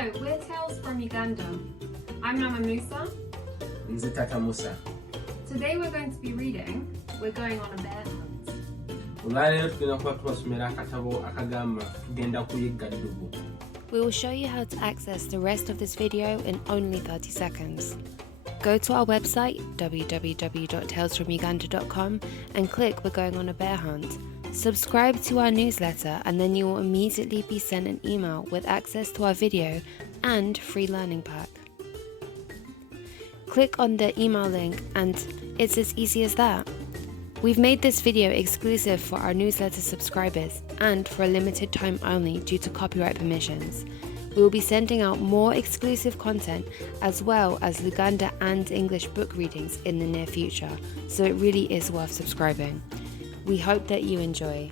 Hello, we're Tales from Uganda. I'm Mama Musa. Nze Tata Musa. Today we're going to be reading We're Going on a Bear Hunt. Olwaleero tugenda kuba tubasomera akatabo akagamba Tugenda Kuyigga Dubu. We will show you how to access the rest of this video in only 30 seconds. Go to our website www.talesfromuganda.com and click We're Going on a Bear Hunt. Subscribe to our newsletter and then you will immediately be sent an email with access to our video and free learning pack. Click on the email link and it's as easy as that. We've made this video exclusive for our newsletter subscribers and for a limited time only due to copyright permissions. We will be sending out more exclusive content as well as Luganda and English book readings in the near future, so it really is worth subscribing. We hope that you enjoy.